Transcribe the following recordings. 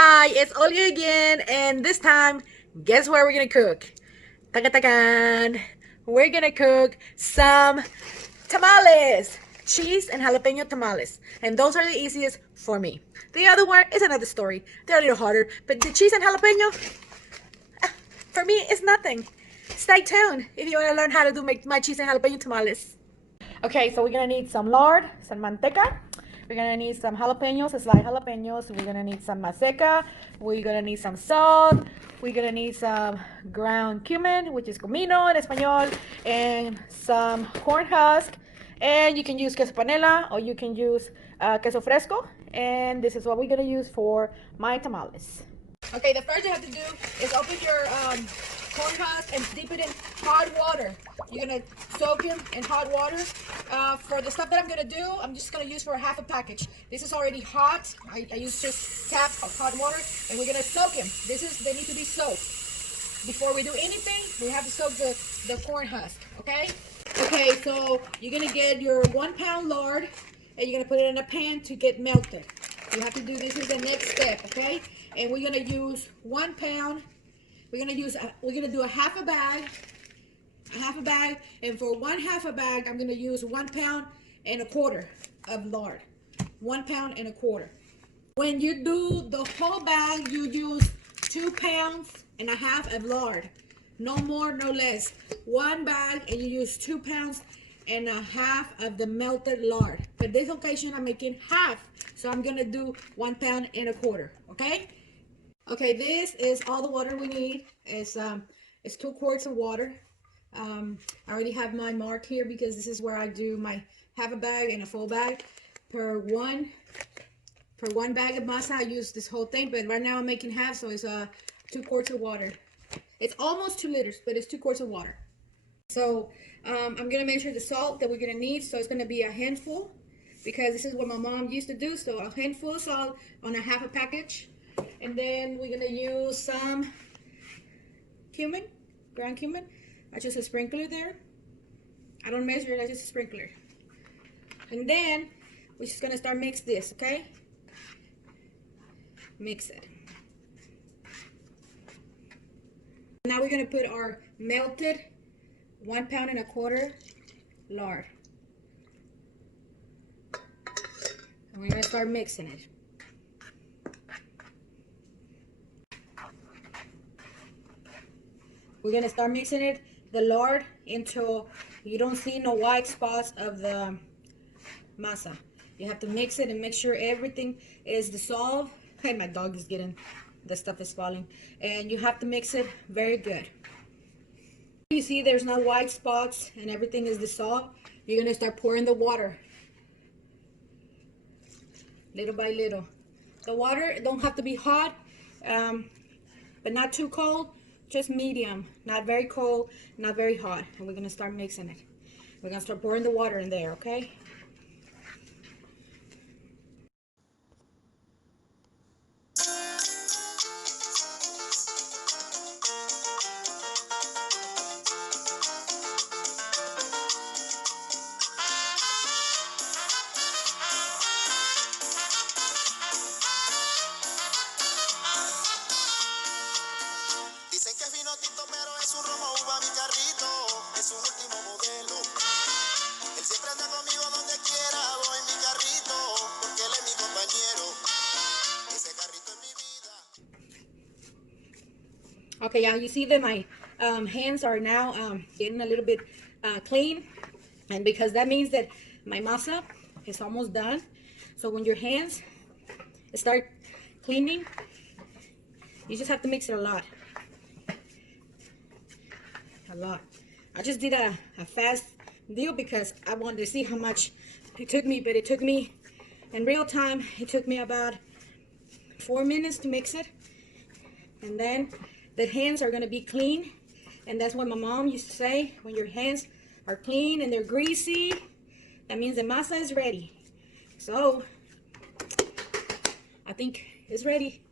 Hi, it's Oli again, and this time, guess what we're gonna cook? Taga-tagan! We're gonna cook some tamales! Cheese and jalapeno tamales. And those are the easiest for me. The other one is another story. They're a little harder, but the cheese and jalapeno, for me, is nothing. Stay tuned if you wanna learn how to do my cheese and jalapeno tamales. Okay, so we're gonna need some lard, some manteca. We're gonna need some jalapenos, sliced jalapenos. We're gonna need some maseca. We're gonna need some salt. We're gonna need some ground cumin, which is comino in español, and some corn husk. And you can use queso panela or you can use queso fresco. And this is what we're gonna use for my tamales. Okay, the first you have to do is open your corn husk and dip it in hot water. You're gonna soak him in hot water. For the stuff that I'm gonna do, I'm just gonna use for a half a package. This is already hot. I use just tap of hot water, and we're gonna soak him. They need to be soaked. Before we do anything, we have to soak the corn husk, okay? Okay, so you're gonna get your 1 pound lard, and you're gonna put it in a pan to get melted. You have to do this is the next step, okay? And we're gonna use 1 pound. We're gonna do a half a bag, and for one half a bag, I'm gonna use 1.25 pounds of lard. 1.25 pounds. When you do the whole bag, you use 2.5 pounds of lard. No more, no less. One bag, and you use 2.5 pounds of the melted lard. For this occasion, I'm making half, so I'm gonna do 1.25 pounds. Okay. Okay, this is all the water we need. It's 2 quarts of water. I already have mine marked here because this is where I do my half a bag and a full bag. Per one bag of masa, I use this whole thing, but right now I'm making half, so it's 2 quarts of water. It's almost 2 liters, but it's 2 quarts of water. So I'm gonna measure the salt that we're gonna need. So it's gonna be a handful, because this is what my mom used to do. So a handful of salt on a half a package. And then we're gonna use some cumin, ground cumin. I just a sprinkler there. I don't measure it, I just a sprinkler. And then we're just gonna start mix this, okay? Mix it. Now we're gonna put our melted 1.25 pounds lard. And we're gonna start mixing it. We're gonna start mixing it, the lard, until you don't see no white spots of the masa. You have to mix it and make sure everything is dissolved. Hey, my dog is getting, the stuff is falling. And you have to mix it very good. You see there's no white spots and everything is dissolved. You're gonna start pouring the water. Little by little. The water don't have to be hot, but not too cold. Just medium, not very cold, not very hot. And we're gonna start mixing it. We're gonna start pouring the water in there, okay? Dicen que es vino tinto, pero es un romo uva mi carrito, es un último modelo. Él siempre anda conmigo donde quiera, voy en mi carrito, porque él es mi compañero. Ese carrito es mi vida. Okay, yeah, you see that my hands are now getting a little bit clean, and because that means that my masa is almost done. So when your hands start cleaning, you just have to mix it a lot. I just did a fast deal because I wanted to see how much it took me, but it took me, in real time, it took me about 4 minutes to mix it. And then the hands are gonna be clean, and that's what my mom used to say, when your hands are clean and they're greasy, that means the masa is ready. So I think it's ready.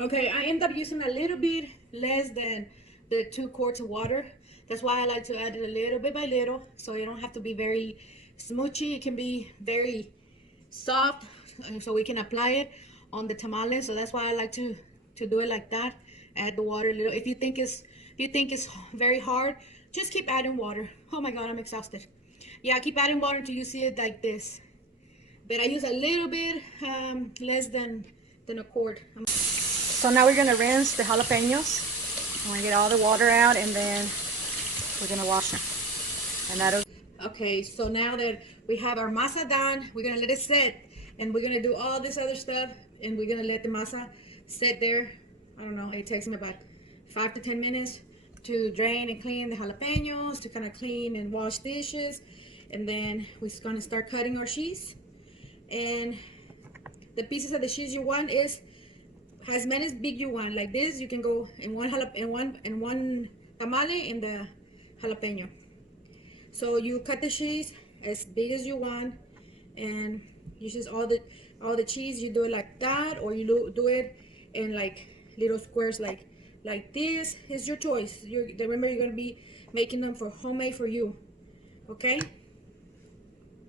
Okay, I end up using a little bit less than the 2 quarts of water. That's why I like to add it a little bit by little, so you don't have to be very smoochy. It can be very soft, so we can apply it on the tamales, so that's why I like to do it like that. Add the water a little. If you think it's very hard, just keep adding water. Oh my god, I'm exhausted. Yeah, keep adding water until you see it like this. But I use a little bit less than a quart. So now we're gonna rinse the jalapenos. I'm gonna get all the water out, and then we're gonna wash them. And that'll. Okay, so now that we have our masa done, we're gonna let it set, and we're gonna do all this other stuff, and we're gonna let the masa sit there. I don't know, it takes me about 5 to 10 minutes to drain and clean the jalapenos, to kind of clean and wash dishes, and then we're gonna start cutting our cheese. And the pieces of the cheese you want is as many as big you want. Like this, you can go in one tamale in the jalapeno. So you cut the cheese as big as you want, and you just all the cheese, you do it like that, or you do it in like little squares like this. Is your choice. Remember, you're gonna be making them for homemade for you. Okay.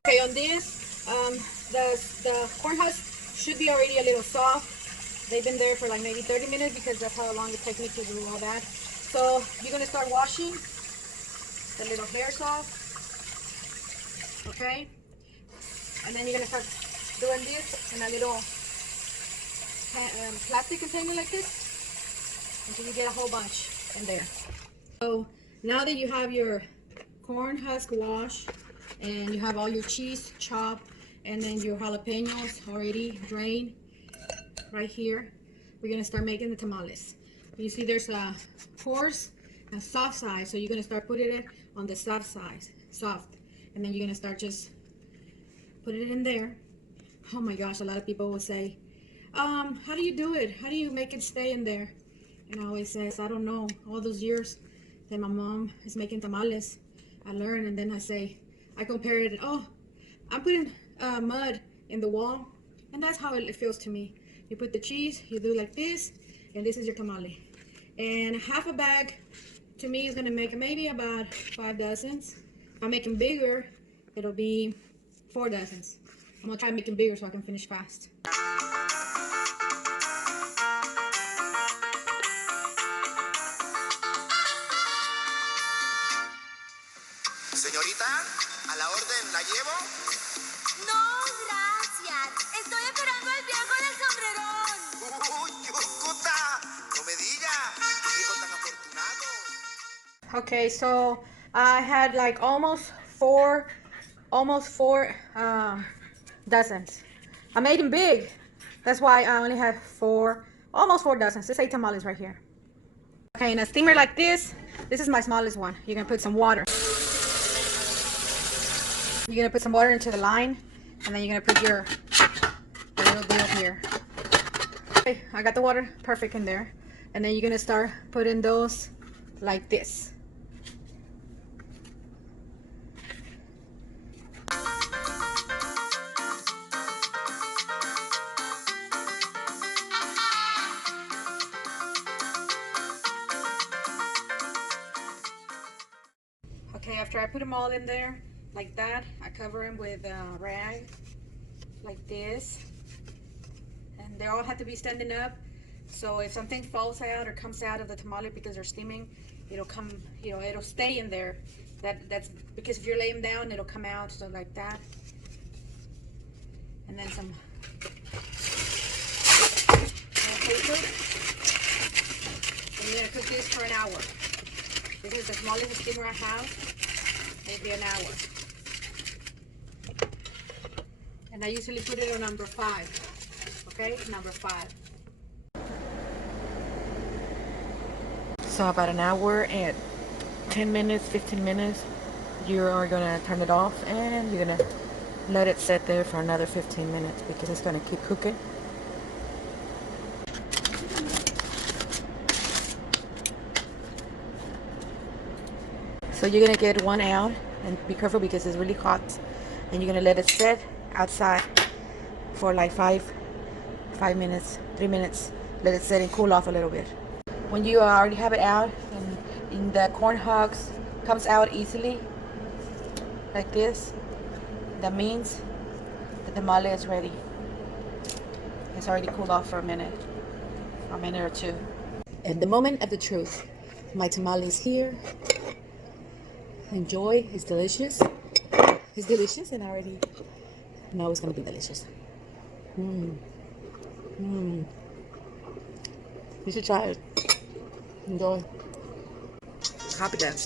Okay, on this, the corn husk should be already a little soft. They've been there for like maybe 30 minutes because that's how long it takes me to do all that. So you're gonna start washing the little hairs off. Okay, and then you're gonna start doing this in a little plastic container like this until you get a whole bunch in there. So now that you have your corn husk washed and you have all your cheese chopped and then your jalapenos already drained right here, we're gonna start making the tamales. You see there's a coarse and soft side, so you're gonna start putting it on the soft side, and then you're gonna start just putting it in there. Oh my gosh, a lot of people will say, how do you do it? How do you make it stay in there? And I always say, I don't know. All those years that my mom is making tamales, I learned, and then I compare it. Oh, I'm putting mud in the wall, and that's how it feels to me. You put the cheese, you do like this, and this is your tamale. And half a bag to me is gonna make maybe about 5 dozens. If I'm making bigger, it'll be 4 dozens. I'm gonna try making bigger so I can finish fast. Señorita, a la orden, ¿la llevo? No, gracias. Estoy esperando al viejo del sombrerón. Uy, Yucuta, no me diga, qué hijo tan afortunado. Okay, so I had like almost four dozens. I made them big. That's why I only had almost 4 dozens. There's 8 tamales right here. Okay, in a steamer like this is my smallest one. You're gonna put some water. You're gonna put some water into the line, and then you're gonna put your little deal here. Okay, I got the water perfect in there, and then you're gonna start putting those like this. Okay, after I put them all in there like that, I cover them with a rag like this, and they all have to be standing up, so if something falls out or comes out of the tamale because they're steaming, it'll come, it'll stay in there. That's because if you're laying down, it'll come out, so like that. And then some paper, and you're gonna cook this for an hour. This is the smallest steamer I have. Maybe an hour. And I usually put it on number 5. Okay, number 5. So about an hour and 10 minutes, 15 minutes, you are gonna turn it off, and you're gonna let it sit there for another 15 minutes because it's gonna keep cooking. So you're gonna get one out, and be careful because it's really hot, and you're gonna let it sit outside for like 5 minutes, 3 minutes. Let it sit and cool off a little bit. When you already have it out, and the corn husks comes out easily like this, that means the tamale is ready. It's already cooled off for a minute or two. And the moment of the truth. My tamale is here. Enjoy. It's delicious. It's delicious, and I already know it's gonna be delicious. Mmm. Mmm. You should try it. Enjoy. Copy that.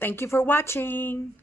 Thank you for watching.